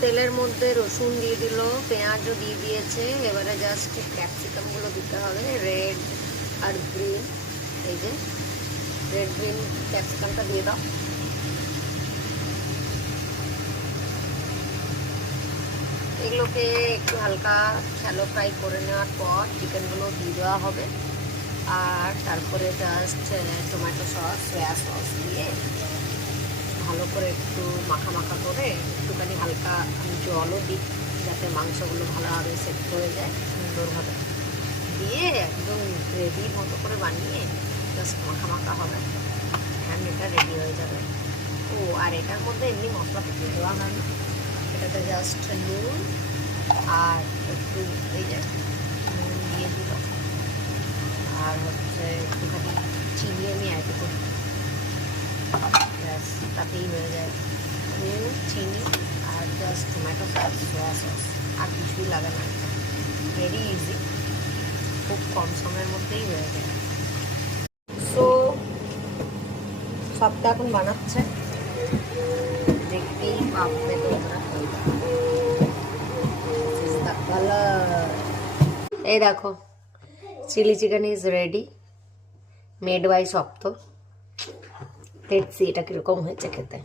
তেলের মধ্যে রসুন দিয়ে দিল, পেঁয়াজও দিয়ে দিয়েছে। এবারে জাস্ট ক্যাপসিকামগুলো দিতে হবে, রেড আর গ্রিন। এই যে রেড গ্রিন ক্যাপসিকামটা দিয়ে দাও। এগুলোকে একটু হালকা শ্যালো ফ্রাই করে নেওয়ার পর চিকেনগুলো দিয়ে দেওয়া হবে। আর তারপরে just tomato sauce, soya sauce দিয়ে ভালো করে একটু মাখা মাখা করে একটুখানি হালকা আমি জলও দিই যাতে মাংসগুলো ভালোভাবে সেট হয়ে যায় সুন্দরভাবে। দিয়ে একদম গ্রেভির মতো করে বানিয়ে জাস্ট মাখা মাখা হবে, অ্যান্ড এটা রেডি হয়ে যাবে। ও আর এটার মধ্যে এমনি মশলা কিছু দেওয়া হয় না, এটাতে জাস্ট নুন আর একটু এই যে নুন দিয়ে দিল, আর হচ্ছে একটুখানি চিনি আমি অ্যাড করি, ব্যাস তাতেই হয়ে যায়। নুন, চিনি আর just tomato sauce, soya sauce, আর কিছুই লাগে না। ভেরি ইজি, খুব কম সময়ের মধ্যেই হয়ে যায়। সো সবটা এখন বানাচ্ছে, দেখতেই পাবে তোমরা। এই দেখো, chilli chicken is ready, made by Sapta. দেখছি এটা কিরকম হয়েছে খেতে।